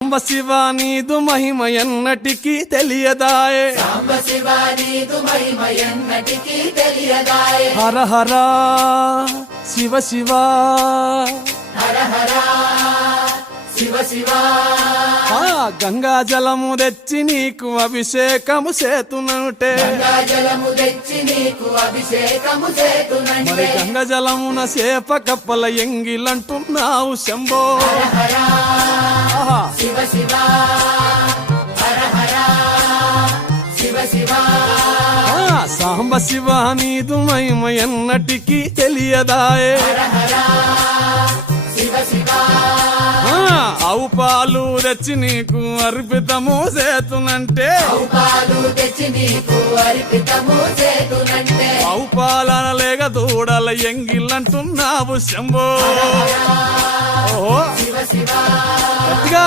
సాంబ శివ నీదు మహిమ ఎన్నటికీ తెలియదాయే, సాంబ శివ నీదు మహిమ ఎన్నటికీ తెలియదాయే. హర హర శివ శివ, హర హర శివ శివ. గంగా జలము తెచ్చి నీకు అభిషేకము చేతునంటే, గంగా జలము తెచ్చి నీకు అభిషేకము చేతునంటే. మరి గంగా జలమున సేప కప్పల ఎంగిలంటున్నావు శంభో. హర హర ఆహా. శివ శివ, హర హర శివ శివ. సాంబ శివ నీదు మహిమ ఎన్నటికీ తెలియదాయే, హర హర శివ శివ. ఆవు పాలు తెచ్చి నీకు అర్పితము చేతునంటే, ఆవు పాలు తెచ్చి నీకు అర్పితము చేతునంటే. ఆవు పాలన లేక దూడల ఎంగిలంటున్నావు శంభో. ఓహో శివ శివ గట్టిగా